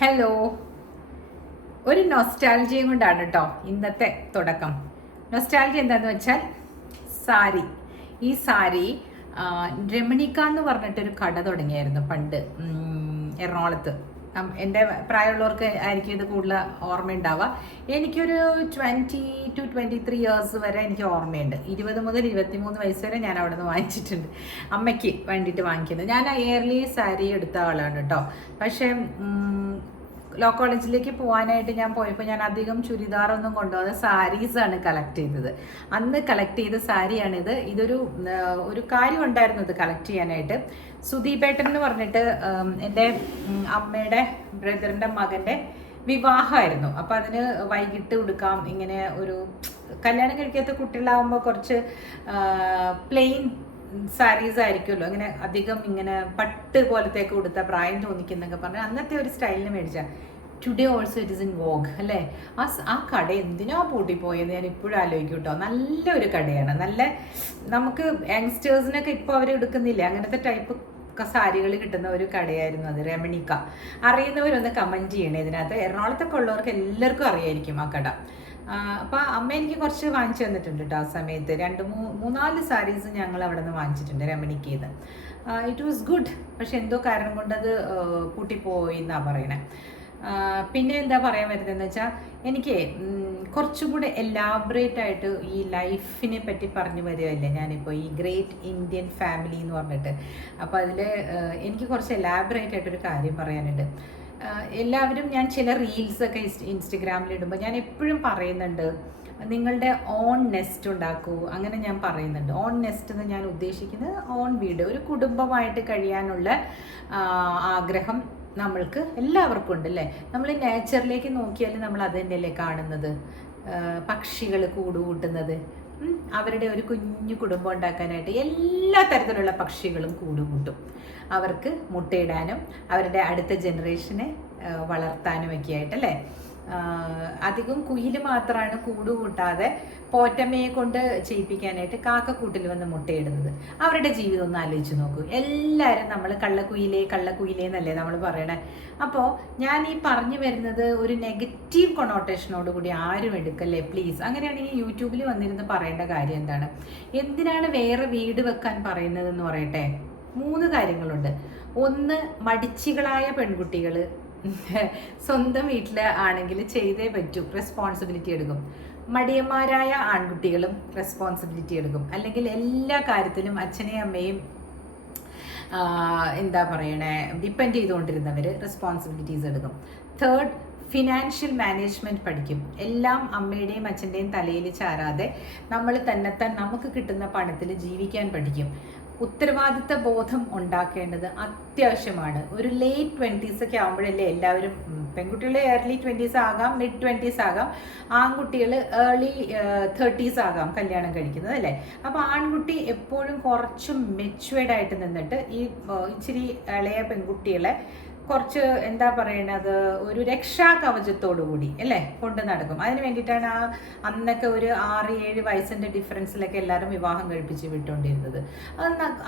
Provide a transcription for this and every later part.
Hello. ഒരു നൊസ്റ്റാൾജിയും കൊണ്ടാണ് കേട്ടോ ഇന്നത്തെ തുടക്കം. നൊസ്റ്റാൾജി എന്താണെന്ന് വെച്ചാൽ സാരി. ഈ സാരി രമണിക്ക എന്ന് പറഞ്ഞിട്ടൊരു കട തുടങ്ങിയായിരുന്നു പണ്ട് എറണാകുളത്ത്. എൻ്റെ പ്രായമുള്ളവർക്ക് ആയിരിക്കും ഇത് കൂടുതൽ ഓർമ്മയുണ്ടാവുക. എനിക്കൊരു 20 to 23 ഇയേഴ്സ് വരെ എനിക്ക് ഓർമ്മയുണ്ട്. 20 മുതൽ 23 വയസ്സ് വരെ ഞാൻ അവിടെ നിന്ന് വാങ്ങിച്ചിട്ടുണ്ട്, അമ്മയ്ക്ക് വേണ്ടിയിട്ട് വാങ്ങിക്കുന്നത്. ഞാൻ ഇയർലി സാരി എടുത്ത ആളാണ് കേട്ടോ. പക്ഷേ ലോ കോളേജിലേക്ക് പോകാനായിട്ട് ഞാൻ പോയപ്പോൾ ഞാൻ അധികം ചുരിദാറൊന്നും കൊണ്ടുപോകാതെ സാരീസാണ് കളക്ട് ചെയ്തത്. അന്ന് കളക്ട് ചെയ്ത സാരിയാണിത്. ഒരു കാര്യം ഉണ്ടായിരുന്നു ഇത് കളക്ട് ചെയ്യാനായിട്ട്. സുദീപേട്ടൻ എന്ന് പറഞ്ഞിട്ട് എൻ്റെ അമ്മയുടെ ബ്രദറിൻ്റെ മകൻ്റെ വിവാഹമായിരുന്നു. അപ്പം അതിന് വൈകിട്ട് ഉടുക്കാം, ഇങ്ങനെ ഒരു കല്യാണം കഴിക്കാത്ത കുട്ടികളാകുമ്പോൾ കുറച്ച് പ്ലെയിൻ സാരീസ് ആയിരിക്കുമല്ലോ, അങ്ങനെ അധികം ഇങ്ങനെ പട്ട് പോലത്തേക്ക് കൊടുത്ത പ്രായം തോന്നിക്കുന്നൊക്കെ പറഞ്ഞാൽ അന്നത്തെ ഒരു സ്റ്റൈലിന് മേടിച്ച. Today also it is in vogue അല്ലേ. ആ കട എന്തിനാ പൂട്ടിപ്പോയെന്ന് ഞാൻ ഇപ്പോഴും ആലോചിക്കും കേട്ടോ. നല്ലൊരു കടയാണ്, നല്ല നമുക്ക് യങ്സ്റ്റേഴ്സിനൊക്കെ ഇപ്പോൾ അവർ എടുക്കുന്നില്ല അങ്ങനത്തെ ടൈപ്പ് സാരികൾ കിട്ടുന്ന ഒരു കടയായിരുന്നു അത്, രമണിക്ക. അറിയുന്നവരൊന്ന് കമൻറ്റ് ചെയ്യണേ ഇതിനകത്ത്. എറണാകുളത്തൊക്കെ ഉള്ളവർക്ക് എല്ലാവർക്കും അറിയായിരിക്കും ആ കട. അപ്പോൾ അമ്മ എനിക്ക് കുറച്ച് വാങ്ങിച്ചു തന്നിട്ടുണ്ട് കേട്ടോ. ആ സമയത്ത് 2-3-4 സാരീസ് ഞങ്ങൾ അവിടെ നിന്ന് വാങ്ങിച്ചിട്ടുണ്ട് രമണിക്കയിൽ. It was good. പക്ഷെ എന്തോ കാരണം കൊണ്ടത് പൂട്ടിപ്പോയി എന്നാണ് പറയണേ. പിന്നെ എന്താ പറയാൻ വരുന്നതെന്ന് വെച്ചാൽ എനിക്ക് കുറച്ചും കൂടെ എലാബറേറ്റ് ആയിട്ട് ഈ ലൈഫിനെ പറ്റി പറഞ്ഞു വരികയല്ലേ ഞാനിപ്പോൾ, ഈ ഗ്രേറ്റ് ഇന്ത്യൻ ഫാമിലി എന്ന് പറഞ്ഞിട്ട്. അപ്പോൾ അതിൽ എനിക്ക് കുറച്ച് എലാബറേറ്റ് ആയിട്ടൊരു കാര്യം പറയാനുണ്ട്. എല്ലാവരും, ഞാൻ ചില റീൽസൊക്കെ ഇൻസ്റ്റഗ്രാമിൽ ഇടുമ്പോൾ ഞാൻ എപ്പോഴും പറയുന്നുണ്ട്, നിങ്ങളുടെ ഓൺ നെസ്റ്റ് ഉണ്ടാക്കൂ. അങ്ങനെ ഞാൻ പറയുന്നുണ്ട്. ഓൺ നെസ്റ്റ് എന്ന് ഞാൻ ഉദ്ദേശിക്കുന്നത് ഓൺ വീട്, ഒരു കുടുംബമായിട്ട് കഴിയാനുള്ള ആഗ്രഹം നമ്മൾക്ക് എല്ലാവർക്കും ഉണ്ട് അല്ലേ. നമ്മൾ നേച്ചറിലേക്ക് നോക്കിയാൽ നമ്മൾ അത് തന്നെയല്ലേ കാണുന്നത്. പക്ഷികൾ കൂടുകൂട്ടുന്നത്, അവരുടെ ഒരു കുഞ്ഞു കുടുംബം ഉണ്ടാക്കാനായിട്ട് എല്ലാ തരത്തിലുള്ള പക്ഷികളും കൂടുകൂട്ടും. അവർക്ക് മുട്ടയിടാനും അവരുടെ അടുത്ത ജനറേഷനെ വളർത്താനും ഒക്കെ ആയിട്ടല്ലേ. അധികം കുയിൽ മാത്രമാണ് കൂട് കൂട്ടാതെ പോറ്റമ്മയെ കൊണ്ട് ചെയ്യിപ്പിക്കാനായിട്ട് കാക്കക്കൂട്ടിൽ വന്ന് മുട്ടയിടുന്നത്. അവരുടെ ജീവിതം ഒന്ന് ആലോചിച്ച് നോക്കൂ. എല്ലാവരും നമ്മൾ കള്ളക്കുയിലേ എന്നല്ലേ നമ്മൾ പറയണേ. അപ്പോൾ ഞാൻ ഈ പറഞ്ഞു വരുന്നത് ഒരു നെഗറ്റീവ് കൊണോട്ടേഷനോട് കൂടി ആരും എടുക്കല്ലേ പ്ലീസ്. അങ്ങനെയാണെങ്കിൽ യൂട്യൂബിൽ വന്നിരുന്ന് പറയേണ്ട കാര്യം എന്താണ്? എന്തിനാണ് വേറെ വീട് വെക്കാൻ പറയുന്നതെന്ന് പറയട്ടെ. 3 കാര്യങ്ങളുണ്ട്. ഒന്ന്, മടിച്ചികളായ പെൺകുട്ടികൾ സ്വന്തം വീട്ടിൽ ആണെങ്കിൽ ചെയ്തേ പറ്റൂ, റെസ്പോൺസിബിലിറ്റി എടുക്കും. മടിയന്മാരായ ആൺകുട്ടികളും റെസ്പോൺസിബിലിറ്റി എടുക്കും. അല്ലെങ്കിൽ എല്ലാ കാര്യത്തിലും അച്ഛനെയും അമ്മയും എന്താ പറയണേ ഡിപ്പെൻഡ് ചെയ്തുകൊണ്ടിരുന്നവർ റെസ്പോൺസിബിലിറ്റീസ് എടുക്കും. തേർഡ്, ഫിനാൻഷ്യൽ മാനേജ്മെൻറ്റ് പഠിക്കും. എല്ലാം അമ്മയുടെയും അച്ഛൻ്റെയും തലയിൽ ചാരാതെ നമ്മൾ തന്നെത്താൻ നമുക്ക് കിട്ടുന്ന പണത്തിൽ ജീവിക്കാൻ പഠിക്കും. ഉത്തരവാദിത്ത ബോധം ഉണ്ടാക്കേണ്ടത് അത്യാവശ്യമാണ്. ഒരു ലേറ്റ് 20s ഒക്കെ ആകുമ്പോഴല്ലേ എല്ലാവരും, പെൺകുട്ടികൾ ഏർലി 20s ആകാം, മിഡ് 20s ആകാം, ആൺകുട്ടികൾ ഏർലി 30s ആകാം കല്യാണം കഴിക്കുന്നത് അല്ലേ. അപ്പോൾ ആൺകുട്ടി എപ്പോഴും കുറച്ചും മെച്യൂർഡായിട്ട് നിന്നിട്ട് ഈ ഇച്ചിരി ഇളയ പെൺകുട്ടികളെ കുറച്ച് എന്താ പറയണത്, ഒരു രക്ഷാ കവചത്തോടു കൂടി അല്ലേ കൊണ്ട് നടക്കും. അതിന് വേണ്ടിയിട്ടാണ് അന്നൊക്കെ ഒരു 6-7 വയസ്സിൻ്റെ ഡിഫറൻസിലൊക്കെ എല്ലാവരും വിവാഹം കഴിപ്പിച്ച് വിട്ടുകൊണ്ടിരുന്നത്.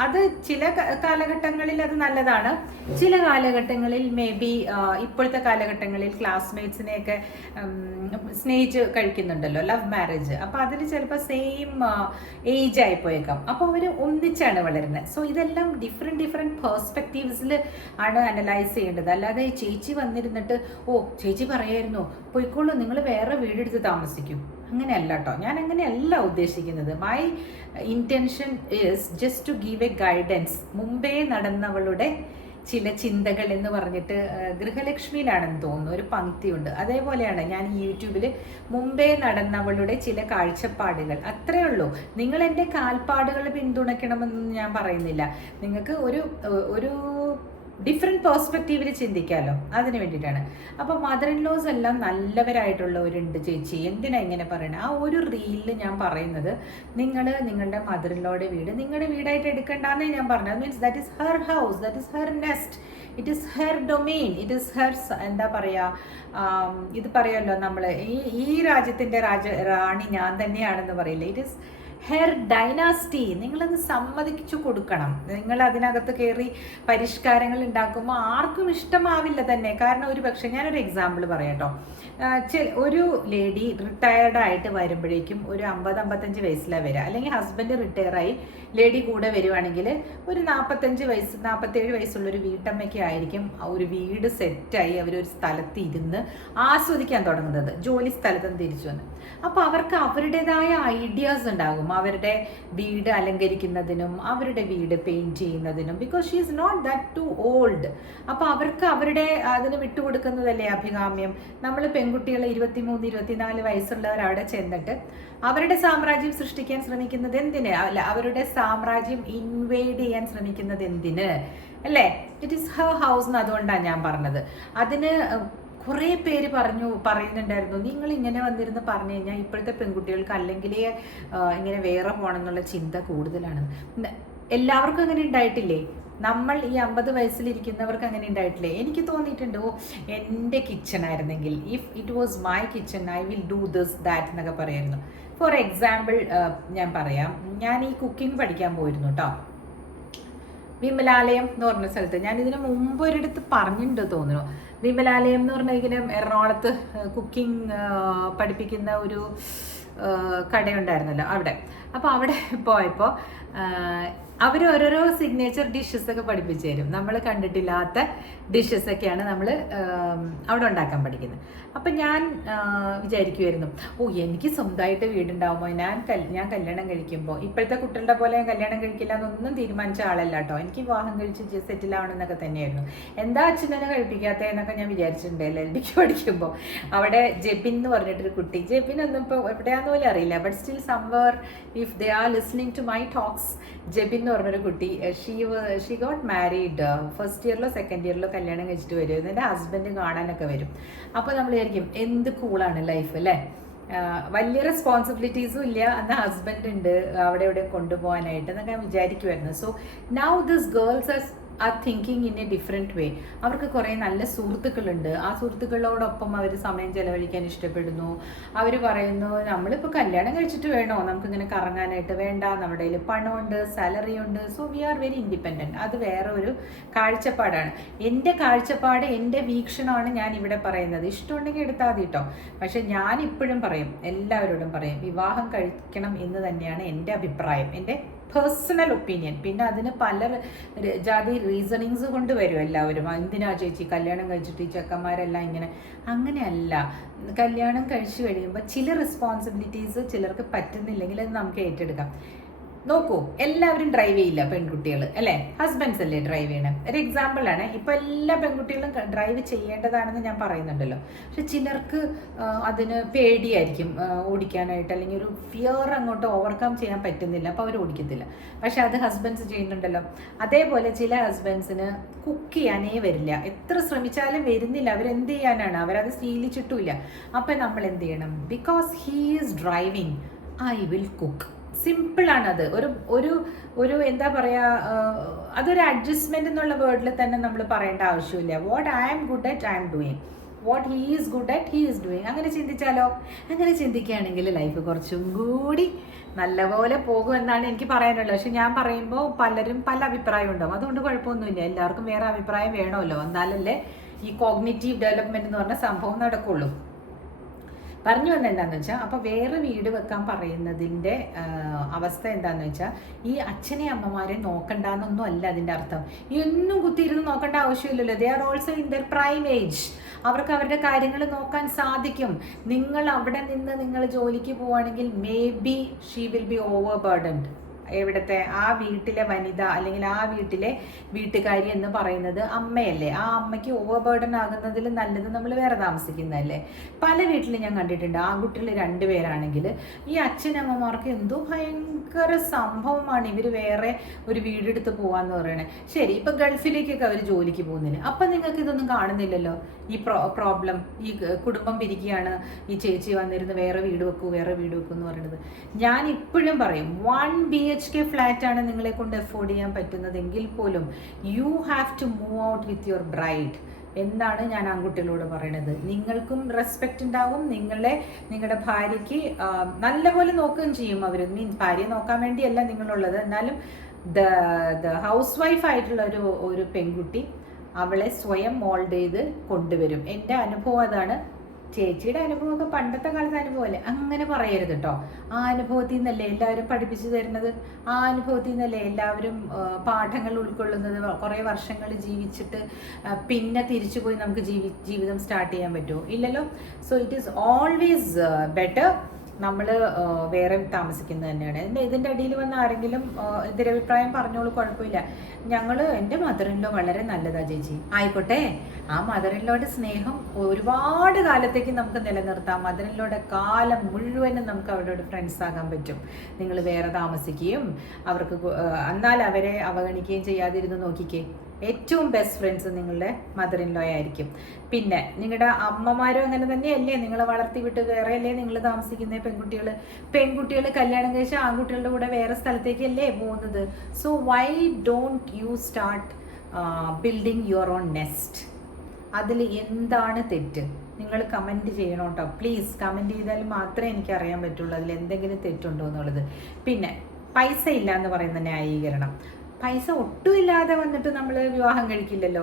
അത് ചില കാലഘട്ടങ്ങളിൽ അത് നല്ലതാണ്. ചില കാലഘട്ടങ്ങളിൽ മേ ബി ഇപ്പോഴത്തെ കാലഘട്ടങ്ങളിൽ ക്ലാസ്മേറ്റ്സിനെയൊക്കെ സ്നേഹിച്ച് കഴിക്കുന്നുണ്ടല്ലോ, ലവ് മാരേജ്. അപ്പോൾ അതിൽ ചിലപ്പോൾ സെയിം ഏജ് ആയിപ്പോയേക്കാം. അപ്പോൾ അവർ ഒന്നിച്ചാണ് വളരുന്നത്. സോ ഇതെല്ലാം ഡിഫറെൻറ്റ് പേഴ്സ്പെക്റ്റീവ്സിൽ ആണ് അനലൈസ് ചെയ്യേണ്ടത്. അല്ലാതെ ചേച്ചി വന്നിരുന്നിട്ട് ചേച്ചി പറയായിരുന്നു പോയിക്കോളൂ നിങ്ങൾ വേറെ വീടെടുത്ത് താമസിക്കും, അങ്ങനെയല്ല കേട്ടോ. ഞാൻ അങ്ങനെയല്ല ഉദ്ദേശിക്കുന്നത്. My intention is just to give a guidance. മുമ്പേ നടന്നവളുടെ ചില ചിന്തകൾ എന്ന് പറഞ്ഞിട്ട് ഗൃഹലക്ഷ്മിയിലാണെന്ന് തോന്നുന്നു ഒരു പങ്ക്തിയുണ്ട്. അതേപോലെയാണ് ഞാൻ യൂട്യൂബിൽ മുമ്പേ നടന്നവളുടെ ചില കാഴ്ചപ്പാടുകൾ, അത്രയേ ഉള്ളൂ. നിങ്ങൾ എൻ്റെ കാൽപ്പാടുകൾ പിന്തുണയ്ക്കണമെന്ന് ഞാൻ പറയുന്നില്ല. നിങ്ങൾക്ക് ഒരു ഡിഫറെൻറ്റ് പേഴ്സ്പെക്റ്റീവിൽ ചിന്തിക്കാമല്ലോ, അതിന് വേണ്ടിയിട്ടാണ്. അപ്പോൾ മദർ ഇൻ ലോസ് എല്ലാം നല്ലവരായിട്ടുള്ളവരുണ്ട് ചേച്ചി, എന്തിനാ ഇങ്ങനെ പറയണത്? ആ ഒരു റീലിൽ ഞാൻ പറയുന്നത് നിങ്ങളുടെ മദർ ഇൻ ലോയുടെ വീട് നിങ്ങളുടെ വീടായിട്ട് എടുക്കണ്ടെന്നേ ഞാൻ പറഞ്ഞത്. Means that is her house, that is her nest, it is her domain, it is her എന്താ പറയുക, ഇത് പറയുമല്ലോ നമ്മൾ ഈ രാജ്യത്തിൻ്റെ റാണി ഞാൻ തന്നെയാണെന്ന് പറയില്ല. ഇറ്റ് ഈസ് ഹെയർ ഡൈനാസ്റ്റി നിങ്ങളത് സമ്മതിച്ചു കൊടുക്കണം. നിങ്ങൾ അതിനകത്ത് കയറി പരിഷ്കാരങ്ങൾ ഉണ്ടാക്കുമ്പോൾ ആർക്കും ഇഷ്ടമാവില്ല തന്നെ. കാരണം ഒരു പക്ഷേ ഞാനൊരു എക്സാമ്പിൾ പറയാം കേട്ടോ. ഒരു ലേഡി റിട്ടയർഡ് ആയിട്ട് വരുമ്പോഴേക്കും ഒരു 50-55 വയസ്സിലാണ് വരിക, അല്ലെങ്കിൽ ഹസ്ബൻഡ് റിട്ടയറായി ലേഡി കൂടെ വരുവാണെങ്കിൽ ഒരു 47 വയസ്സുള്ളൊരു വീട്ടമ്മയ്ക്ക് ആയിരിക്കും ഒരു വീട് സെറ്റായി അവരൊരു സ്ഥലത്ത് ഇരുന്ന് ആസ്വദിക്കാൻ തുടങ്ങുന്നത്, ജോലി സ്ഥലത്ത് നിന്ന് തിരിച്ചു വന്ന്. അപ്പോൾ അവർക്ക് അവരുടേതായ ഐഡിയാസ് ഉണ്ടാകും, അവരുടെ വീട് അലങ്കരിക്കുന്നതിനും അവരുടെ വീട് പെയിൻറ്റ് ചെയ്യുന്നതിനും. Because she is not that too old. അപ്പോൾ അവർക്ക് അവരുടെ അതിന് വിട്ടുകൊടുക്കുന്നതല്ലേ അഭികാമ്യം. നമ്മൾ പെൺകുട്ടികൾ 23-24 വയസ്സുള്ളവർ അവിടെ ചെന്നിട്ട് അവരുടെ സാമ്രാജ്യം സൃഷ്ടിക്കാൻ ശ്രമിക്കുന്നത് എന്തിന്? അല്ല, അവരുടെ സാമ്രാജ്യം ഇൻവേഡ് ചെയ്യാൻ ശ്രമിക്കുന്നത് എന്തിന്? അല്ലേ? ഇറ്റ് ഈസ് ഹർ ഹൗസ് എന്ന്. അതുകൊണ്ടാണ് ഞാൻ പറഞ്ഞത്. അതിന് കുറേ പേര് പറയുന്നുണ്ടായിരുന്നു, നിങ്ങൾ ഇങ്ങനെ വന്നിരുന്ന് പറഞ്ഞു കഴിഞ്ഞാൽ ഇപ്പോഴത്തെ പെൺകുട്ടികൾക്ക് അല്ലെങ്കിൽ ഇങ്ങനെ വേറെ പോകണം എന്നുള്ള ചിന്ത കൂടുതലാണ്. എല്ലാവർക്കും അങ്ങനെ ഉണ്ടായിട്ടില്ലേ? നമ്മൾ ഈ 50 വയസ്സിലിരിക്കുന്നവർക്ക് അങ്ങനെ ഉണ്ടായിട്ടില്ലേ? എനിക്ക് തോന്നിയിട്ടുണ്ട്, ഓ എൻ്റെ കിച്ചൺ ആയിരുന്നെങ്കിൽ, if it was my kitchen I will do this that എന്നൊക്കെ പറയായിരുന്നു. ഫോർ എക്സാമ്പിൾ ഞാൻ പറയാം, ഞാൻ ഈ കുക്കിംഗ് പഠിക്കാൻ പോയിരുന്നു കേട്ടോ, വിമലാലയം എന്ന് പറഞ്ഞ സ്ഥലത്ത്. ഞാൻ ഇതിന് മുമ്പ് ഒരിടത്ത് പറഞ്ഞിട്ടുണ്ട് തോന്നുന്നു. വിമലാലയം എന്ന് പറഞ്ഞാൽ ഇങ്ങനെ എറണാകുളത്ത് കുക്കിംഗ് പഠിപ്പിക്കുന്ന ഒരു കടയുണ്ടായിരുന്നല്ലോ അവിടെ. അപ്പോൾ അവിടെ പോയപ്പോൾ അവർ ഓരോരോ സിഗ്നേച്ചർ ഡിഷസ് ഒക്കെ പഠിപ്പിച്ചു തരും. നമ്മൾ കണ്ടിട്ടില്ലാത്ത ഡിഷസ് ഒക്കെയാണ് നമ്മൾ അവിടെ ഉണ്ടാക്കാൻ പഠിക്കുന്നത്. അപ്പം ഞാൻ വിചാരിക്കുമായിരുന്നു, ഓ എനിക്ക് സ്വന്തമായിട്ട് വീടുണ്ടാവുമ്പോൾ ഞാൻ കല്യാണം കഴിക്കുമ്പോൾ, ഇപ്പോഴത്തെ കുട്ടികളുടെ പോലെ ഞാൻ കല്യാണം കഴിക്കില്ല എന്നൊന്നും തീരുമാനിച്ച ആളല്ല കേട്ടോ. എനിക്ക് വിവാഹം കഴിച്ച് സെറ്റിൽ ആവണമെന്നൊക്കെ തന്നെയായിരുന്നു. എന്താ അച്ഛനെ കഴിപ്പിക്കാത്തതെന്നൊക്കെ ഞാൻ വിചാരിച്ചിട്ടുണ്ട് LLBക്ക് പഠിക്കുമ്പോൾ. അവിടെ ജെബിൻ എന്ന് പറഞ്ഞിട്ടൊരു കുട്ടി, ജെബിനൊന്നും ഇപ്പോൾ എവിടെയാണെന്ന് പോലും അറിയില്ല, but still somewhere if they are listening to my talks, Jebin എന്ന് പറഞ്ഞൊരു കുട്ടി, ഷീ ഗോട്ട് മാരീഡ് ഫസ്റ്റ് ഇയറിലോ സെക്കൻഡ് ഇയറിലോ കല്യാണം കഴിച്ചിട്ട് വരുമായിരുന്നു. എൻ്റെ ഹസ്ബൻഡ് കാണാനൊക്കെ വരും. അപ്പോൾ നമ്മൾ വിചാരിക്കും എന്ത് കൂളാണ് ലൈഫ് അല്ലേ, വലിയ റെസ്പോൺസിബിലിറ്റീസും ഇല്ല, എന്നാൽ ഹസ്ബൻഡ് ഉണ്ട് അവിടെ എവിടെ കൊണ്ടുപോകാനായിട്ട് എന്നൊക്കെ ഞാൻ വിചാരിക്കുമായിരുന്നു. So now this girls are thinking in a different way. അവർക്ക് കുറേ നല്ല സുഹൃത്തുക്കളുണ്ട്, ആ സുഹൃത്തുക്കളോടൊപ്പം അവർ സമയം ചെലവഴിക്കാൻ ഇഷ്ടപ്പെടുന്നു. അവർ പറയുന്നു, നമ്മളിപ്പോൾ കല്യാണം കഴിച്ചിട്ട് വേണോ നമുക്കിങ്ങനെ കറങ്ങാനായിട്ട്? വേണ്ട, നമ്മുടെ കയ്യിൽ പണമുണ്ട്, സാലറി ഉണ്ട്, so we are very independent. അത് വേറെ ഒരു കാഴ്ചപ്പാടാണ്. എൻ്റെ കാഴ്ചപ്പാട്, എൻ്റെ വീക്ഷണമാണ് ഞാൻ ഇവിടെ പറയുന്നത്. ഇഷ്ടമുണ്ടെങ്കിൽ എടുത്താൽ മതി കേട്ടോ. പക്ഷെ ഞാൻ ഇപ്പോഴും പറയും, എല്ലാവരോടും പറയും, വിവാഹം കഴിക്കണം എന്ന് തന്നെയാണ് എൻ്റെ അഭിപ്രായം, എൻ്റെ പേഴ്സണൽ ഒപ്പീനിയൻ. പിന്നെ അതിന് പല ജാതി റീസണിങ്സ് കൊണ്ട് വരും എല്ലാവരും. എന്തിനാ ചേച്ചി കല്യാണം കഴിച്ചിട്ട് ഈ ചെക്കന്മാരെല്ലാം ഇങ്ങനെ? അങ്ങനെയല്ല. കല്യാണം കഴിച്ചു കഴിയുമ്പോൾ ചില റെസ്പോൺസിബിലിറ്റീസ് ചിലർക്ക് പറ്റുന്നില്ലെങ്കിൽ അത് നമുക്ക് ഏറ്റെടുക്കാം. നോക്കൂ, എല്ലാവരും ഡ്രൈവ് ചെയ്യില്ല പെൺകുട്ടികൾ, അല്ലേ? ഹസ്ബൻഡ്സ് അല്ലേ ഡ്രൈവ് ചെയ്യണം. ഒരു എക്സാമ്പിളാണ്, ഇപ്പം എല്ലാ പെൺകുട്ടികളും ഡ്രൈവ് ചെയ്യേണ്ടതാണെന്ന് ഞാൻ പറയുന്നുണ്ടല്ലോ. പക്ഷെ ചിലർക്ക് അതിന് പേടിയായിരിക്കും ഓടിക്കാനായിട്ട്, അല്ലെങ്കിൽ ഒരു ഫിയർ അങ്ങോട്ട് ഓവർകം ചെയ്യാൻ പറ്റുന്നില്ല, അപ്പോൾ അവർ ഓടിക്കത്തില്ല. പക്ഷെ അത് ഹസ്ബൻഡ്സ് ചെയ്യുന്നുണ്ടല്ലോ. അതേപോലെ ചില ഹസ്ബൻഡ്സിന് കുക്ക് ചെയ്യാനേ വരില്ല, എത്ര ശ്രമിച്ചാലും വരുന്നില്ല. അവരെന്ത് ചെയ്യാനാണ്? അവരത് ശീലിച്ചിട്ടുമില്ല. അപ്പം നമ്മൾ എന്ത് ചെയ്യണം? Because he is driving, I will cook. സിമ്പിളാണത്. ഒരു എന്താ പറയുക, അതൊരു അഡ്ജസ്റ്റ്മെൻറ്റ് എന്നുള്ള വേർഡിൽ തന്നെ നമ്മൾ പറയേണ്ട ആവശ്യമില്ല. What I am good at I am doing, what he is good at he is doing. അങ്ങനെ ചിന്തിച്ചാലോ? അങ്ങനെ ചിന്തിക്കുകയാണെങ്കിൽ ലൈഫ് കുറച്ചും കൂടി നല്ലപോലെ പോകുമെന്നാണ് എനിക്ക് പറയാനുള്ളത്. പക്ഷെ ഞാൻ പറയുമ്പോൾ പലരും പല അഭിപ്രായം ഉണ്ടാവും, അതുകൊണ്ട് കുഴപ്പമൊന്നുമില്ല. എല്ലാവർക്കും വേറെ അഭിപ്രായം വേണമല്ലോ, എന്നാലല്ലേ ഈ കോഗ്നിറ്റീവ് ഡെവലപ്മെൻറ്റ് എന്ന് പറഞ്ഞ സംഭവം നടക്കുള്ളൂ. പറഞ്ഞു വന്നത് എന്താണെന്ന് വെച്ചാൽ, അപ്പോൾ വേറെ വീട് വെക്കാൻ പറയുന്നതിൻ്റെ അവസ്ഥ എന്താണെന്ന് വെച്ചാൽ, ഈ അച്ഛനെ അമ്മമാരെ നോക്കണ്ടെന്നൊന്നും അല്ല അതിൻ്റെ അർത്ഥം. ഈ ഒന്നും കുത്തിയിരുന്ന് നോക്കേണ്ട ആവശ്യമില്ലല്ലോ. They are also in there prime age. അവർക്ക് അവരുടെ കാര്യങ്ങൾ നോക്കാൻ സാധിക്കും. നിങ്ങൾ അവിടെ നിന്ന് നിങ്ങൾ ജോലിക്ക് പോവുകയാണെങ്കിൽ maybe she will be overburdened. എവിടത്തെ ആ വീട്ടിലെ വനിത അല്ലെങ്കിൽ ആ വീട്ടിലെ വീട്ടുകാരി എന്ന് പറയുന്നത് അമ്മയല്ലേ. ആ അമ്മയ്ക്ക് ഓവർ ബേർഡൻ ആകുന്നതിൽ നല്ലത് നമ്മൾ വേറെ താമസിക്കുന്നതല്ലേ. പല വീട്ടിലും ഞാൻ കണ്ടിട്ടുണ്ട്, ആൺകുട്ടികൾ 2 പേരാണെങ്കിൽ ഈ അച്ഛനമ്മമാർക്ക് എന്തോ ഭയങ്കര സംഭവമാണ് ഇവർ വേറെ ഒരു വീടെടുത്ത് പോകാന്ന് പറയണേ. ശരി, ഇപ്പം ഗൾഫിലേക്കൊക്കെ അവർ ജോലിക്ക് പോകുന്നില്ല, അപ്പം നിങ്ങൾക്ക് ഇതൊന്നും കാണുന്നില്ലല്ലോ ഈ പ്രോബ്ലം. ഈ കുടുംബം പിരിക്കുകയാണ്, ഈ ചേച്ചി വന്നിരുന്ന് വേറെ വീട് വെക്കൂ എന്ന് പറയുന്നത്. ഞാൻ ഇപ്പോഴും പറയും, 1 BHK ഫ്ലാറ്റാണ് നിങ്ങളെ കൊണ്ട് അഫോർഡ് ചെയ്യാൻ പറ്റുന്നതെങ്കിൽ പോലും you have to move out with your bride. എന്നാണ് ഞാൻ ആൺകുട്ടികളോട് പറയണത്. നിങ്ങൾക്കും റെസ്പെക്റ്റ് ഉണ്ടാവും, നിങ്ങളുടെ ഭാര്യയ്ക്ക് നല്ലപോലെ നോക്കുകയും ചെയ്യും അവർ. മീൻസ് ഭാര്യയെ നോക്കാൻ വേണ്ടിയല്ല നിങ്ങളുള്ളത്, എന്നാലും ദ ഹൗസ് വൈഫ് ആയിട്ടുള്ള ഒരു പെൺകുട്ടി അവളെ സ്വയം മോൾഡ് ചെയ്ത് കൊണ്ടുവരും. എൻ്റെ അനുഭവം അതാണ്. ചേച്ചിയുടെ അനുഭവമൊക്കെ പണ്ടത്തെ കാലത്തെ അനുഭവമല്ലേ, അങ്ങനെ പറയരുത് കേട്ടോ. ആ അനുഭവത്തിൽ നിന്നല്ലേ എല്ലാവരും പഠിപ്പിച്ചു തരുന്നത്, ആ അനുഭവത്തിൽ നിന്നല്ലേ എല്ലാവരും പാഠങ്ങൾ ഉൾക്കൊള്ളുന്നത്. കുറേ വർഷങ്ങൾ ജീവിച്ചിട്ട് പിന്നെ തിരിച്ചു പോയി നമുക്ക് ജീവിതം സ്റ്റാർട്ട് ചെയ്യാൻ പറ്റുമോ? ഇല്ലല്ലോ. So it is always better നമ്മൾ വേറെ താമസിക്കുന്നത് തന്നെയാണ്. ഇതിൻ്റെ അടിയിൽ വന്ന് ആരെങ്കിലും എതിരഭിപ്രായം പറഞ്ഞോളൂ, കുഴപ്പമില്ല. എൻ്റെ മദറിൻലോ വളരെ നല്ലതാ ചേച്ചി, ആയിക്കോട്ടെ. ആ മദറിൻലോയുടെ സ്നേഹം ഒരുപാട് കാലത്തേക്ക് നമുക്ക് നിലനിർത്താം. മദറിൻലോയുടെ കാലം മുഴുവനും നമുക്ക് അവരോട് ഫ്രണ്ട്സ് ആകാൻ പറ്റും. നിങ്ങൾ വേറെ താമസിക്കുകയും അവർക്ക് എന്നാൽ അവരെ അവഗണിക്കുകയും ചെയ്യാതിരുന്ന് നോക്കിക്കേ. ഏറ്റവും ബെസ്റ്റ് ഫ്രണ്ട്സ് നിങ്ങളുടെ മദർ ഇൻ ലോ ആയിരിക്കും. പിന്നെ നിങ്ങളുടെ അമ്മമാരും അങ്ങനെ തന്നെയല്ലേ, നിങ്ങളെ വളർത്തി വിട്ട് വേറെ അല്ലേ നിങ്ങൾ താമസിക്കുന്ന പെൺകുട്ടികൾ കല്യാണം കഴിച്ച ആൺകുട്ടികളുടെ കൂടെ വേറെ സ്ഥലത്തേക്കല്ലേ പോകുന്നത്. So why don't you start building your own nest? അതിൽ എന്താണ് തെറ്റ്? നിങ്ങൾ കമൻറ്റ് ചെയ്യണം കേട്ടോ, പ്ലീസ്. കമൻറ്റ് ചെയ്താൽ മാത്രമേ എനിക്ക് അറിയാൻ പറ്റുള്ളൂ അതിൽ എന്തെങ്കിലും തെറ്റുണ്ടോ എന്നുള്ളത്. പിന്നെ പൈസ ഇല്ല എന്ന് പറയുന്ന ന്യായീകരണം. പൈസ ഒട്ടുമില്ലാതെ വന്നിട്ട് നമ്മൾ വിവാഹം കഴിക്കില്ലല്ലോ.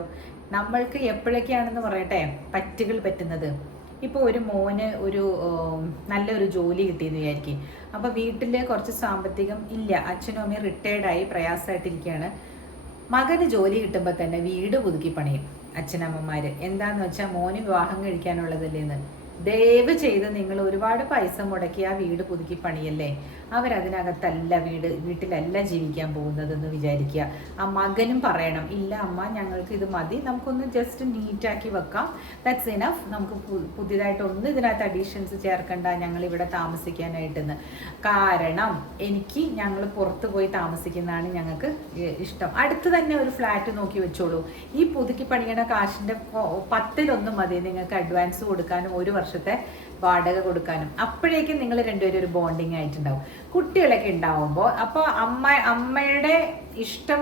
നമ്മൾക്ക് എപ്പോഴൊക്കെയാണെന്ന് പറയട്ടെ പറ്റുകൾ പറ്റുന്നത്. ഇപ്പോൾ ഒരു മോന് നല്ലൊരു ജോലി കിട്ടിയെന്ന് വിചാരിക്കും. അപ്പോൾ വീട്ടിൽ കുറച്ച് സാമ്പത്തികം ഇല്ല, അച്ഛനും അമ്മയും റിട്ടയർഡായി പ്രയാസമായിട്ടിരിക്കുകയാണ്. മകന് ജോലി കിട്ടുമ്പോൾ തന്നെ വീട് പുതുക്കി പണിയും അച്ഛനമ്മമാർ. എന്താന്ന് വെച്ചാൽ മോന് വിവാഹം കഴിക്കാനുള്ളതല്ലേന്ന്. ദയവ് ചെയ്ത് നിങ്ങൾ ഒരുപാട് പൈസ മുടക്കി ആ വീട് പുതുക്കി പണിയല്ലേ. അവരതിനകത്തല്ല വീട്ടിലല്ല ജീവിക്കാൻ പോകുന്നതെന്ന് വിചാരിക്കുക. ആ മകനും പറയണം, ഇല്ല അമ്മ ഞങ്ങൾക്ക് ഇത് മതി, നമുക്കൊന്ന് ജസ്റ്റ് നീറ്റാക്കി വെക്കാം, ദാറ്റ്സ് ഇനഫ്, നമുക്ക് പുതിയതായിട്ടൊന്നും ഇതിനകത്ത് അഡീഷൻസ് ചേർക്കണ്ട, ഞങ്ങളിവിടെ താമസിക്കാനായിട്ടെന്ന്. കാരണം ഞങ്ങൾ പുറത്ത് പോയി താമസിക്കുന്നതാണ് ഞങ്ങൾക്ക് ഇഷ്ടം. അടുത്ത് തന്നെ ഒരു ഫ്ലാറ്റ് നോക്കി വെച്ചോളൂ. ഈ പുതുക്കി പണിയണ കാശിൻ്റെ 10% മതി നിങ്ങൾക്ക് അഡ്വാൻസ് കൊടുക്കാനും 1 വർഷത്തെ വാടക കൊടുക്കാനും. അപ്പോഴേക്കും നിങ്ങൾ രണ്ടുപേരും ഒരു ബോണ്ടിങ് ആയിട്ടുണ്ടാവും. കുട്ടികളൊക്കെ ഉണ്ടാവുമ്പോൾ അപ്പോൾ അമ്മയുടെ ഇഷ്ടം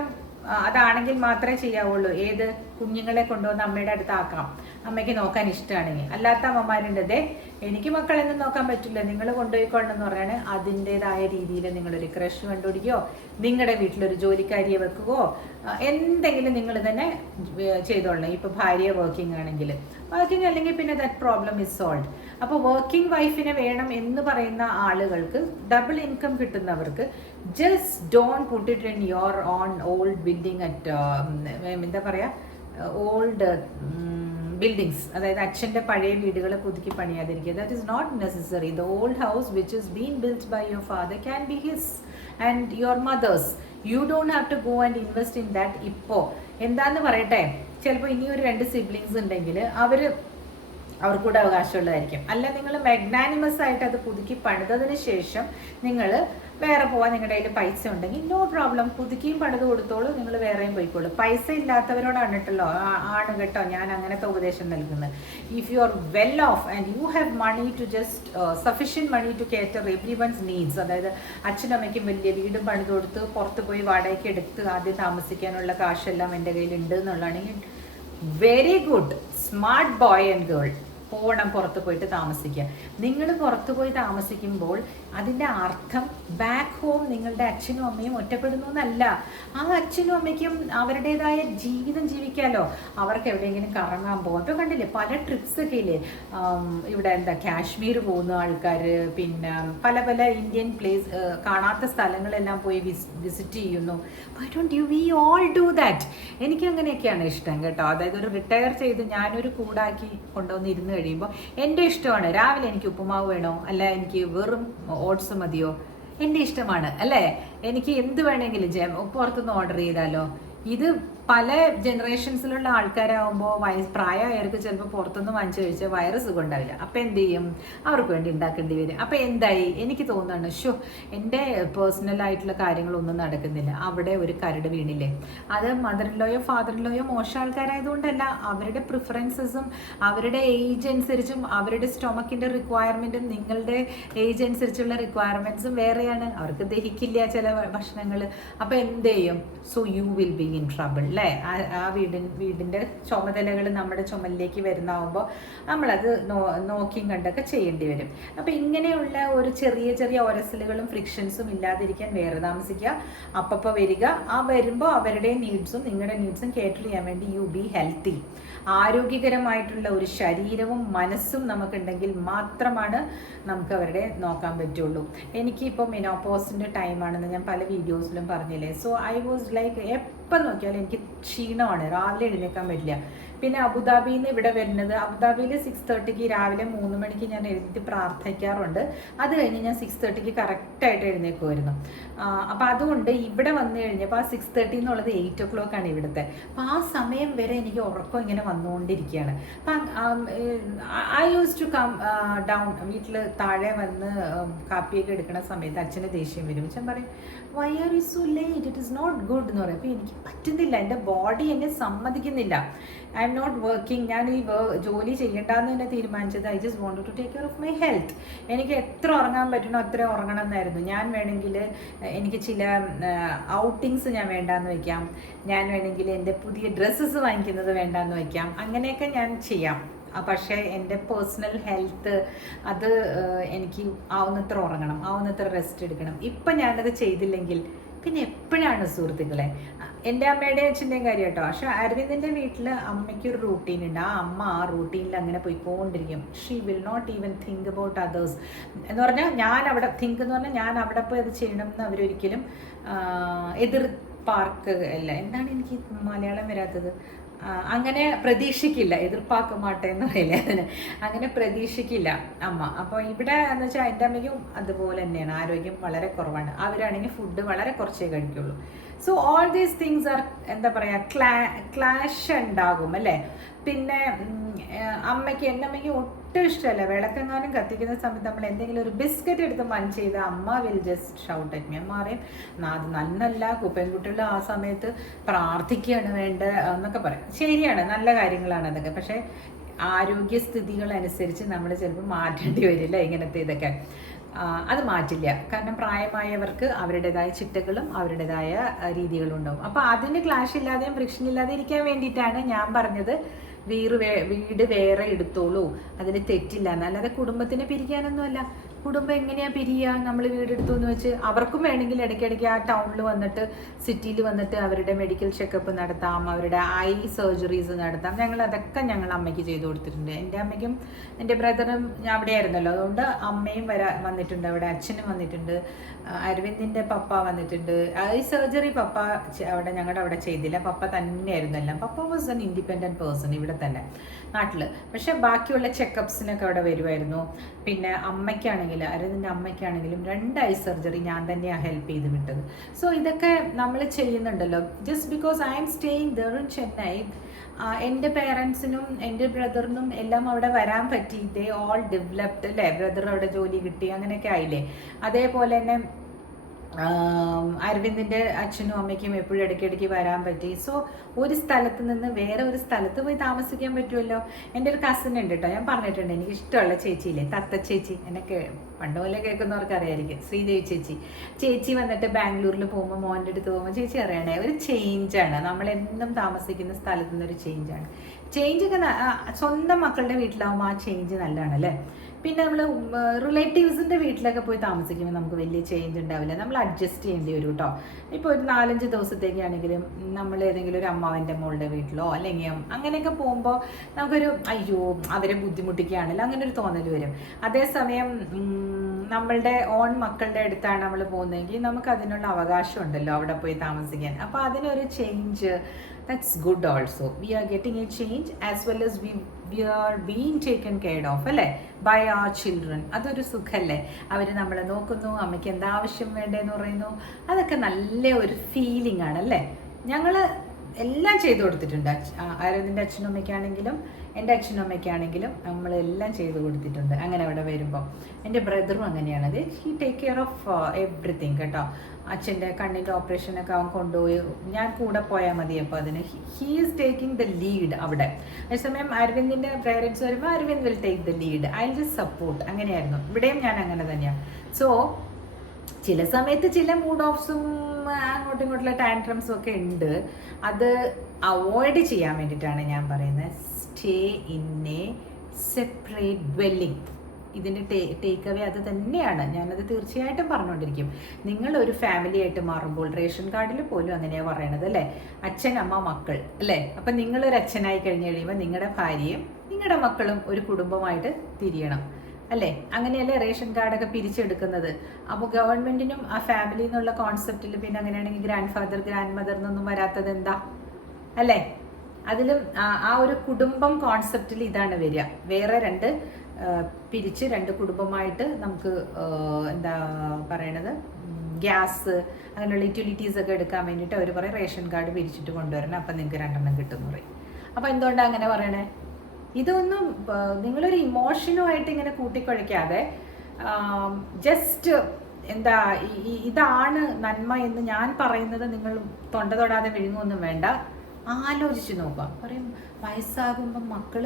അതാണെങ്കിൽ മാത്രമേ ചെയ്യാവുള്ളൂ. ഏത് കുഞ്ഞുങ്ങളെ കൊണ്ടുവന്ന് അമ്മയുടെ അടുത്താക്കാം, അമ്മയ്ക്ക് നോക്കാൻ ഇഷ്ടമാണെങ്കിൽ. അല്ലാത്ത അമ്മമാരുണ്ട്, എനിക്ക് മക്കളെന്നും നോക്കാൻ പറ്റില്ല, നിങ്ങൾ കൊണ്ടുപോയിക്കൊള്ളണം എന്ന് പറയാണ്. അതിൻ്റെതായ രീതിയിൽ നിങ്ങളൊരു ക്രഷ് കണ്ടുപിടിക്കുകയോ നിങ്ങളുടെ വീട്ടിലൊരു ജോലിക്കാരിയെ വെക്കുകയോ എന്തെങ്കിലും നിങ്ങൾ തന്നെ ചെയ്തോളണം. ഇപ്പോൾ ഭാര്യ വർക്കിംഗ് ആണെങ്കിൽ അല്ലെങ്കിൽ പിന്നെ ദാറ്റ് പ്രോബ്ലം ഇസ് സോൾവ്. അപ്പോൾ വർക്കിംഗ് വൈഫിനെ വേണം എന്ന് പറയുന്ന ആളുകൾക്ക്, ഡബിൾ ഇൻകം കിട്ടുന്നവർക്ക്, just don't put it in your own old building at എന്താ പറയുക, ഓൾഡ് ബിൽഡിങ്സ്. അതായത് അച്ഛൻ്റെ പഴയ വീടുകൾ പുതുക്കി പണിയാതിരിക്കുക. That is not necessary. The old house which is been built by your father can be his and your mother's. You don't have to go and invest in that. ഇപ്പോൾ എന്താന്ന് പറയട്ടെ, ചിലപ്പോൾ ഇനി ഒരു 2 സിബ്ലിങ്സ് ഉണ്ടെങ്കിൽ അവർക്കൂടെ അവകാശമുള്ളതായിരിക്കും. അല്ല, നിങ്ങൾ മാഗ്നാനിമസ് ആയിട്ട് അത് പുതുക്കി പണിതതിന് ശേഷം നിങ്ങൾ വേറെ പോവാൻ നിങ്ങളുടെ കയ്യിൽ പൈസ ഉണ്ടെങ്കിൽ നോ പ്രോബ്ലം, പുതുക്കിയും പണിത് കൊടുത്തോളൂ, നിങ്ങൾ വേറെയും പോയിക്കോളൂ. പൈസ ഇല്ലാത്തവരോടാണ് കേട്ടോ ഞാൻ അങ്ങനത്തെ ഉപദേശം നൽകുന്നത്. If you are well off and you have money to just sufficient money to cater every one's needs, അതായത് അച്ഛനും അമ്മയ്ക്കും വലിയ വീടും പണിത് കൊടുത്ത് പുറത്ത് പോയി വാടകയ്ക്ക് എടുത്ത് ആദ്യം താമസിക്കാനുള്ള കാശെല്ലാം എൻ്റെ കയ്യിലുണ്ട് എന്നുള്ളതാണെങ്കിൽ very good, smart boy and girl. പോകണം, പുറത്ത് പോയിട്ട് താമസിക്കുക. നിങ്ങൾ പുറത്ത് പോയി താമസിക്കുമ്പോൾ അതിൻ്റെ അർത്ഥം ബാക്ക് ഹോം നിങ്ങളുടെ അച്ഛനും അമ്മയും ഒറ്റപ്പെടുന്നു എന്നല്ല. ആ അച്ഛനും അമ്മയ്ക്കും അവരുടേതായ ജീവിതം ജീവിക്കാമല്ലോ. അവർക്ക് എവിടെയെങ്കിലും കറങ്ങാൻ പോകും. ഇപ്പോൾ കണ്ടില്ലേ പല ട്രിപ്സൊക്കെ ഇല്ലേ, ഇവിടെ കാശ്മീർ പോകുന്ന ആൾക്കാർ, പിന്നെ പല പല ഇന്ത്യൻ കാണാത്ത സ്ഥലങ്ങളെല്ലാം പോയി വിസിറ്റ് ചെയ്യുന്നു. Why don't we all do that? എനിക്ക് അങ്ങനെയൊക്കെയാണ് ഇഷ്ടം കേട്ടോ. അതായത് ഒരു റിട്ടയർ ചെയ്ത് ഞാനൊരു കൂടാക്കി കൊണ്ടുവന്ന് ഇരുന്ന് കഴിയുമ്പോൾ എൻ്റെ ഇഷ്ടമാണ്. രാവിലെ എനിക്ക് ഉപ്പുമാവ് വേണോ, അല്ല എനിക്ക് വെറും ഓട്സ് മതിയോ, എൻ്റെ ഇഷ്ടമാണ് അല്ലേ. എനിക്ക് എന്ത് വേണമെങ്കിലും പുറത്തുനിന്ന് ഓർഡർ ചെയ്താലോ. ഇത് പല ജനറേഷൻസിലുള്ള ആൾക്കാരാകുമ്പോൾ പ്രായമായവർക്ക് ചിലപ്പോൾ പുറത്തുനിന്ന് വാങ്ങിച്ചു കഴിച്ചാൽ വയറ് സുഖം ഉണ്ടാവില്ല. അപ്പം എന്ത് ചെയ്യും, അവർക്ക് വേണ്ടി ഉണ്ടാക്കേണ്ടി വരും. അപ്പം എന്തായി എനിക്ക് തോന്നുകയാണ്, എൻ്റെ പേഴ്സണലായിട്ടുള്ള കാര്യങ്ങളൊന്നും നടക്കുന്നില്ല. അവിടെ ഒരു കരട് വീണില്ലേ. അത് മദറിൻലോയോ ഫാദറിൻലോയോ മോശം ആൾക്കാരായതുകൊണ്ടല്ല, അവരുടെ പ്രിഫറൻസസും അവരുടെ ഏജ് അനുസരിച്ചും അവരുടെ സ്റ്റൊമക്കിൻ്റെ റിക്വയർമെൻറ്റും നിങ്ങളുടെ ഏജ് അനുസരിച്ചുള്ള റിക്വയർമെൻറ്റ്സും വേറെയാണ്. അവർക്ക് ദഹിക്കില്ല ചില ഭക്ഷണങ്ങൾ. അപ്പം എന്ത് ചെയ്യും? So you will be in trouble. അല്ലേ? ആ വീടിൻ്റെ ചുമതലകൾ നമ്മുടെ ചുമലിലേക്ക് വരുന്നതാകുമ്പോൾ നമ്മളത് നോക്കിയും കണ്ടൊക്കെ ചെയ്യേണ്ടി വരും. അപ്പോൾ ഇങ്ങനെയുള്ള ഒരു ചെറിയ ചെറിയ ഒരസലുകളും ഫ്രിക്ഷൻസും ഇല്ലാതിരിക്കാൻ വേറെ താമസിക്കുക, അപ്പോൾ വരിക. ആ വരുമ്പോൾ അവരുടെ നീഡ്സും നിങ്ങളുടെ നീഡ്സും കേറ്റർ ചെയ്യാൻ വേണ്ടി യു ബി ഹെൽത്തി. ആരോഗ്യകരമായിട്ടുള്ള ഒരു ശരീരവും മനസ്സും നമുക്കുണ്ടെങ്കിൽ മാത്രമാണ് നമുക്ക് അവരുടെ നോക്കാൻ പറ്റുള്ളൂ. എനിക്കിപ്പോൾ മെനോപോസിൻ്റെ ടൈമാണെന്ന് ഞാൻ പല വീഡിയോസിലും പറഞ്ഞില്ലേ. സോ ഐ വാസ് ലൈക്ക് എപ്പം നോക്കിയാലും എനിക്ക് ക്ഷീണമാണ്, രാവിലെ എഴുന്നേക്കാൻ പറ്റില്ല. പിന്നെ അബുദാബിയിൽ നിന്ന് ഇവിടെ വരുന്നത്, അബുദാബിയിൽ 6:30 രാവിലെ 3 മണിക്ക് ഞാൻ എഴുതി പ്രാർത്ഥിക്കാറുണ്ട്. അത് കഴിഞ്ഞ് ഞാൻ 6:30 കറക്റ്റായിട്ട് എഴുന്നേക്കുമായിരുന്നു. അപ്പോൾ അതുകൊണ്ട് ഇവിടെ വന്നു കഴിഞ്ഞപ്പോൾ ആ 6:30 എന്നുള്ളത് 8 o'clock ആണ് ഇവിടുത്തെ. അപ്പോൾ ആ സമയം വരെ എനിക്ക് ഉറക്കം ഇങ്ങനെ വന്നുകൊണ്ടിരിക്കുകയാണ്. അപ്പം I use to come down, വീട്ടിൽ താഴെ വന്ന് കാപ്പിയൊക്കെ എടുക്കുന്ന സമയത്ത് അച്ഛന് ദേഷ്യം വരും. അച്ഛൻ പറയും why are you so late, it is not good എന്ന് പറയും. അപ്പോൾ എനിക്ക് പറ്റുന്നില്ല, എൻ്റെ ബോഡി എന്നെ സമ്മതിക്കുന്നില്ല. I am not working. ഞാൻ ഈ ജോലി ചെയ്യേണ്ടെന്ന് തന്നെ തീരുമാനിച്ചത്. I just want to take care of my health. എനിക്ക് എത്ര ഉറങ്ങാൻ പറ്റണോ അത്ര ഉറങ്ങണം എന്നായിരുന്നു. ഞാൻ വേണമെങ്കിൽ എനിക്ക് ചില ഔട്ടിങ്സ് ഞാൻ വേണ്ടാന്ന് വയ്ക്കാം, ഞാൻ വേണമെങ്കിൽ എൻ്റെ പുതിയ ഡ്രസ്സസ് വാങ്ങിക്കുന്നത് വേണ്ടാന്ന് വയ്ക്കാം, അങ്ങനെയൊക്കെ ഞാൻ ചെയ്യാം. പക്ഷേ എൻ്റെ പേഴ്സണൽ ഹെൽത്ത് അത് എനിക്ക് ആവുന്നത്ര ഉറങ്ങണം, ആവുന്നത്ര റെസ്റ്റ് എടുക്കണം. ഇപ്പം ഞാനത് ചെയ്തില്ലെങ്കിൽ പിന്നെ എപ്പോഴാണ് സുഹൃത്തുക്കളെ? എൻ്റെ അമ്മയുടെയും അച്ഛൻ്റെയും കാര്യം കേട്ടോ. പക്ഷെ അരവിന്ദിൻ്റെ വീട്ടിൽ അമ്മയ്ക്കൊരു റൂട്ടീൻ ഉണ്ട്. ആ അമ്മ ആ റൂട്ടീനിൽ അങ്ങനെ പോയിക്കൊണ്ടിരിക്കും. She will not even think about others എന്ന് പറഞ്ഞാൽ, ഞാൻ അവിടെ തിങ്ക് എന്ന് പറഞ്ഞാൽ ഞാൻ അവിടെ പോയി അത് ചെയ്യണം എന്ന് അവരൊരിക്കലും എതിർപ്പാർക്ക് അല്ല, എന്താണ് എനിക്ക് മലയാളം വരാത്തത്, അങ്ങനെ പ്രതീക്ഷിക്കില്ല. എതിർപ്പാക്കുമാട്ടെ എന്ന് പറയില്ലേ, അതിന് അങ്ങനെ പ്രതീക്ഷിക്കില്ല അമ്മ. അപ്പോൾ ഇവിടെ എന്ന് വെച്ചാൽ എൻ്റെ അമ്മയ്ക്കും അതുപോലെ തന്നെയാണ്, ആരോഗ്യം വളരെ കുറവാണ്. അവരാണെങ്കിൽ ഫുഡ് വളരെ കുറച്ചേ കഴിക്കുള്ളൂ. So all these things are എന്താ പറയുക, ക്ലാഷ് ഉണ്ടാകും അല്ലേ. പിന്നെ അമ്മയ്ക്ക്, എൻ്റെ അമ്മയ്ക്ക് ഒട്ടും ഇഷ്ടമല്ല വിളക്കെങ്ങാനും കത്തിക്കുന്ന സമയത്ത് നമ്മൾ എന്തെങ്കിലും ഒരു ബിസ്ക്കറ്റ് എടുത്ത് മഞ്ച് ചെയ്ത് അമ്മ will just shout at me. അമ്മ പറയും അത് നന്നല്ല, പെൺകുട്ടികൾ ആ സമയത്ത് പ്രാർത്ഥിക്കുകയാണ് വേണ്ടത് എന്നൊക്കെ പറയും. ശരിയാണ്, നല്ല കാര്യങ്ങളാണ് അതൊക്കെ. പക്ഷേ ആരോഗ്യസ്ഥിതികളനുസരിച്ച് നമ്മൾ ചിലപ്പോൾ മാറ്റേണ്ടി വരില്ല ഇങ്ങനത്തെ ഇതൊക്കെ. അത് മാറ്റില്ല, കാരണം പ്രായമായവർക്ക് അവരുടേതായ ചിട്ടകളും അവരുടേതായ രീതികളും ഉണ്ടാവും. അപ്പോൾ അതിന് ക്ലാഷ് ഇല്ലാതെയും ഫ്രിക്ഷൻ ഇല്ലാതെ ഇരിക്കാൻ വേണ്ടിയിട്ടാണ് ഞാൻ പറഞ്ഞത് വീട് വേറെ എടുത്തോളൂ, അതിന് തെറ്റില്ല. അല്ലാതെ കുടുംബത്തിനെ പിരിക്കാനൊന്നുമല്ല. കുടുംബം എങ്ങനെയാ പിരിയുക? നമ്മൾ വീടെടുത്തു എന്ന് വെച്ച് അവർക്കും വേണമെങ്കിൽ ഇടയ്ക്കിടയ്ക്ക് ആ ടൗണിൽ വന്നിട്ട്, സിറ്റിയിൽ വന്നിട്ട് അവരുടെ മെഡിക്കൽ ചെക്കപ്പ് നടത്താം, അവരുടെ ഐ സർജറീസ് നടത്താം. അതൊക്കെ ഞങ്ങൾ അമ്മയ്ക്ക് ചെയ്തു കൊടുത്തിട്ടുണ്ട്. എൻ്റെ അമ്മയ്ക്കും എൻ്റെ ബ്രദറും അവിടെ ആയിരുന്നല്ലോ, അതുകൊണ്ട് അമ്മയും വന്നിട്ടുണ്ട് അവിടെ, അച്ഛനും വന്നിട്ടുണ്ട്, അരവിന്ദിൻ്റെ പപ്പ വന്നിട്ടുണ്ട്. ഐ സർജറി പപ്പ ഞങ്ങളുടെ അവിടെ ചെയ്തില്ല, പപ്പ തന്നെയായിരുന്നു എല്ലാം. പപ്പ വാസ് എൻ ഇൻഡിപെൻഡൻറ്റ് പേഴ്സൺ ഇവിടെ തന്നെ നാട്ടിൽ. പക്ഷെ ബാക്കിയുള്ള ചെക്കപ്സിനൊക്കെ അവിടെ വരുമായിരുന്നു. പിന്നെ അമ്മയ്ക്കാണെങ്കിൽ, അരവിന്ദിൻ്റെ അമ്മയ്ക്കാണെങ്കിലും 2 ഐ സർജറി ഞാൻ തന്നെയാണ് ഹെൽപ്പ് ചെയ്ത് വിട്ടത്. സോ ഇതൊക്കെ നമ്മൾ ചെയ്യുന്നുണ്ടല്ലോ. Just because I M staying there in Chennai, എൻ്റെ പേരൻസിനും എൻ്റെ ബ്രദറിനും എല്ലാം അവിടെ വരാൻ പറ്റി. ദേ ഓൾ ഡെവലപ്ഡ് അല്ലേ, ബ്രദർ അവിടെ ജോലി കിട്ടി, അങ്ങനെയൊക്കെ ആയില്ലേ. അതേപോലെ തന്നെ അരവിന്ദിൻ്റെ അച്ഛനും അമ്മയ്ക്കും എപ്പോഴും ഇടയ്ക്കിടയ്ക്ക് വരാൻ പറ്റി. സോ ഒരു സ്ഥലത്ത് നിന്ന് വേറെ ഒരു സ്ഥലത്ത് പോയി താമസിക്കാൻ പറ്റുമല്ലോ. എൻ്റെ ഒരു കസിൻ ഉണ്ട് കേട്ടോ, ഞാൻ പറഞ്ഞിട്ടുണ്ട്, എനിക്ക് ഇഷ്ടമുള്ള ചേച്ചിയില്ലേ, തത്ത ചേച്ചി, എന്നൊക്കെ പണ്ട് പോലെ കേൾക്കുന്നവർക്ക് അറിയായിരിക്കും, ശ്രീദേവി ചേച്ചി വന്നിട്ട് ബാംഗ്ലൂരിൽ പോകുമ്പോൾ, മോൻ്റെ അടുത്ത് പോകുമ്പോൾ ചേച്ചി അറിയണേ, ഒരു ചേഞ്ചാണ്. നമ്മളെന്നും താമസിക്കുന്ന സ്ഥലത്തു നിന്നൊരു ചേഞ്ചാണ്. ചേഞ്ചൊക്കെ സ്വന്തം മക്കളുടെ വീട്ടിലാവുമ്പോൾ ആ ചേഞ്ച് നല്ലതാണ് അല്ലേ. പിന്നെ നമ്മൾ റിലേറ്റീവ്സിൻ്റെ വീട്ടിലൊക്കെ പോയി താമസിക്കുമ്പോൾ നമുക്ക് വലിയ ചേഞ്ച് ഉണ്ടാവില്ല, നമ്മൾ അഡ്ജസ്റ്റ് ചെയ്യേണ്ടി വരും കേട്ടോ. ഇപ്പോൾ ഒരു 4-5 ദിവസത്തേക്കാണെങ്കിലും നമ്മൾ ഏതെങ്കിലും ഒരു അമ്മാവൻ്റെ മോളുടെ വീട്ടിലോ അല്ലെങ്കിൽ അങ്ങനെയൊക്കെ പോകുമ്പോൾ നമുക്കൊരു അയ്യോ അവരെ ബുദ്ധിമുട്ടിക്കുകയാണല്ലോ അങ്ങനെ ഒരു തോന്നൽ വരും. അതേസമയം നമ്മളുടെ ഓൺ മക്കളുടെ അടുത്താണ് നമ്മൾ പോകുന്നതെങ്കിൽ നമുക്ക് അതിനുള്ള അവകാശം ഉണ്ടല്ലോ അവിടെ പോയി താമസിക്കാൻ. അപ്പോൾ അതിനൊരു change, that's good also. We are getting a change as well as we are being taken care of അല്ലേ, ബൈ ആർ ചിൽഡ്രൻ. അതൊരു സുഖമല്ലേ, അവർ നമ്മളെ നോക്കുന്നു, അമ്മയ്ക്ക് എന്താ ആവശ്യം വേണ്ടതെന്ന് പറയുന്നു, അതൊക്കെ നല്ല ഒരു ഫീലിംഗ് ആണ് അല്ലേ. ഞങ്ങൾ എല്ലാം ചെയ്തു കൊടുത്തിട്ടുണ്ട്. അരവിന്ദിൻ്റെ അച്ഛനും അമ്മയ്ക്കാണെങ്കിലും എൻ്റെ അച്ഛനും അമ്മയ്ക്കാണെങ്കിലും നമ്മളെല്ലാം ചെയ്തു കൊടുത്തിട്ടുണ്ട്. അങ്ങനെ അവിടെ വരുമ്പോൾ എൻ്റെ ബ്രദറും അങ്ങനെയാണ്, അത് he take care of everything കേട്ടോ. അച്ഛൻ്റെ കണ്ണിൻ്റെ ഓപ്പറേഷനൊക്കെ അവൻ കൊണ്ടുപോയി, ഞാൻ കൂടെ പോയാൽ മതി. അപ്പോൾ അതിന് he is taking the lead അവിടെ. അതേസമയം അരവിന്ദിൻ്റെ പേരൻസ് വരുമ്പോൾ Aravind will take the lead, I will just support. അങ്ങനെയായിരുന്നു ഇവിടെയും, ഞാൻ അങ്ങനെ തന്നെയാണ്. സോ ചില സമയത്ത് ചില മൂഡ് ഓഫ്സും അങ്ങോട്ടും ഇങ്ങോട്ടുള്ള ടാൻട്രംസും ഒക്കെ ഉണ്ട്. അത് അവോയ്ഡ് ചെയ്യാൻ വേണ്ടിയിട്ടാണ് ഞാൻ പറയുന്നത് stay in A separate dwelling. ഇതിൻ്റെ ടേക്ക് അവേ അത് തന്നെയാണ്. ഞാനത് തീർച്ചയായിട്ടും പറഞ്ഞുകൊണ്ടിരിക്കും. നിങ്ങളൊരു ഫാമിലി ആയിട്ട് മാറുമ്പോൾ, റേഷൻ കാർഡിൽ പോലും അങ്ങനെയാണ് പറയണത് അല്ലേ, അച്ഛൻ അമ്മ മക്കൾ അല്ലേ. അപ്പം നിങ്ങളൊരു അച്ഛനായി കഴിഞ്ഞ് കഴിയുമ്പോൾ നിങ്ങളുടെ ഭാര്യയും നിങ്ങളുടെ മക്കളും ഒരു കുടുംബമായിട്ട് തിരിയണം അല്ലേ. അങ്ങനെയല്ലേ റേഷൻ കാർഡൊക്കെ പിരിച്ചെടുക്കുന്നത്. അപ്പോൾ ഗവൺമെൻറ്റിനും ആ ഫാമിലി എന്നുള്ള കോൺസെപ്റ്റിൽ പിന്നെ അങ്ങനെയാണെങ്കിൽ ഗ്രാൻഡ് ഫാദർ ഗ്രാൻഡ് മദർ എന്നൊന്നും വരാത്തത് എന്താ അല്ലേ. അതിലും ആ ഒരു കുടുംബം കോൺസെപ്റ്റിൽ ഇതാണ് വരിക. വേറെ പിരിച്ച് രണ്ട് കുടുംബമായിട്ട് നമുക്ക് എന്താ പറയണത്, ഗ്യാസ് അങ്ങനെയുള്ള യൂട്ടിലിറ്റീസ് ഒക്കെ എടുക്കാൻ വേണ്ടിയിട്ട് അവർ പറയും റേഷൻ കാർഡ് പിരിച്ചിട്ട് കൊണ്ടുവരണം, അപ്പം നിങ്ങൾക്ക് 2 കിട്ടുമെന്ന് പറയും. അപ്പോൾ എന്തുകൊണ്ടാണ് അങ്ങനെ പറയണേ? ഇതൊന്നും നിങ്ങളൊരു ഇമോഷനുമായിട്ട് ഇങ്ങനെ കൂട്ടിക്കുഴയ്ക്കാതെ ജസ്റ്റ് എന്താ ഇതാണ് നന്മ എന്ന് ഞാൻ പറയുന്നത് നിങ്ങൾ തൊണ്ട തൊടാതെ വിഴുങ്ങൊന്നും വേണ്ട. ആലോചിച്ച് നോക്കാം. പറയും വയസ്സാകുമ്പം മക്കൾ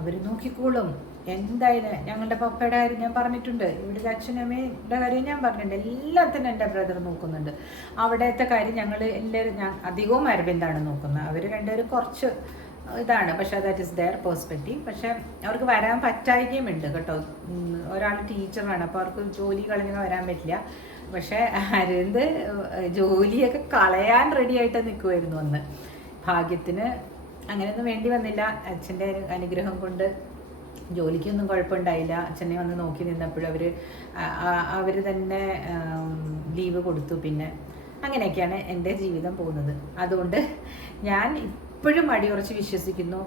അവർ നോക്കിക്കോളും. എന്തായാലും ഞങ്ങളുടെ പപ്പയുടെ കാര്യം ഞാൻ പറഞ്ഞിട്ടുണ്ട്, ഇവിടുത്തെ അച്ഛനമ്മയുടെ കാര്യം ഞാൻ പറഞ്ഞിട്ടുണ്ട്, എല്ലാത്തിനും എൻ്റെ ബ്രദർ നോക്കുന്നുണ്ട്. അവിടുത്തെ കാര്യം ഞങ്ങൾ എല്ലാവരും ഞാൻ അധികവും അരവിന്ദാണ് നോക്കുന്നത്. അവർ രണ്ടുപേരും കുറച്ച് ഇതാണ്, പക്ഷേ ദാറ്റ് ഇസ് ദെയർ പേഴ്സ്പെക്റ്റീവ്. പക്ഷേ അവർക്ക് വരാൻ പറ്റായികയുമുണ്ട് കേട്ടോ. ഒരാൾ ടീച്ചറാണ്, അപ്പോൾ അവർക്ക് ജോലി കളഞ്ഞ് വരാൻ പറ്റില്ല. പക്ഷേ അരവിന്ദ് ജോലിയൊക്കെ കളയാൻ റെഡിയായിട്ട് നിൽക്കുമായിരുന്നു അന്ന്. ഭാഗ്യത്തിന് അങ്ങനെയൊന്നും വേണ്ടി വന്നില്ല. അച്ഛൻ്റെ അനുഗ്രഹം കൊണ്ട് ജോലിക്കൊന്നും കുഴപ്പമുണ്ടായില്ല. അച്ഛനെ വന്ന് നോക്കി നിന്നപ്പോഴും അവർ തന്നെ ലീവ് കൊടുത്തു. പിന്നെ അങ്ങനെയൊക്കെയാണ് എൻ്റെ ജീവിതം പോകുന്നത്. അതുകൊണ്ട് ഞാൻ ഇപ്പോഴും അടിയുറച്ച് വിശ്വസിക്കുന്നു,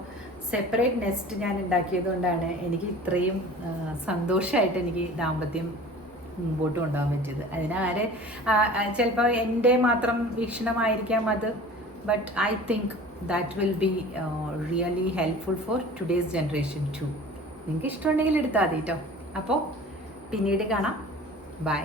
സെപ്പറേറ്റ് നെസ്റ്റ് ഞാൻ ഉണ്ടാക്കിയത് കൊണ്ടാണ് എനിക്ക് ഇത്രയും സന്തോഷമായിട്ട് എനിക്ക് ദാമ്പത്യം മുമ്പോട്ട് കൊണ്ടുപോകാൻ പറ്റിയത്. അതിനാരെ ചിലപ്പോൾ എൻ്റെ മാത്രം വീക്ഷണമായിരിക്കാം അത്, but I think that will be really helpful for today's generation too. നിങ്ങൾക്ക് ഇഷ്ടമുണ്ടെങ്കിൽ എടുത്താൽ മതി കേട്ടോ. അപ്പോൾ പിന്നീട് കാണാം. ബൈ.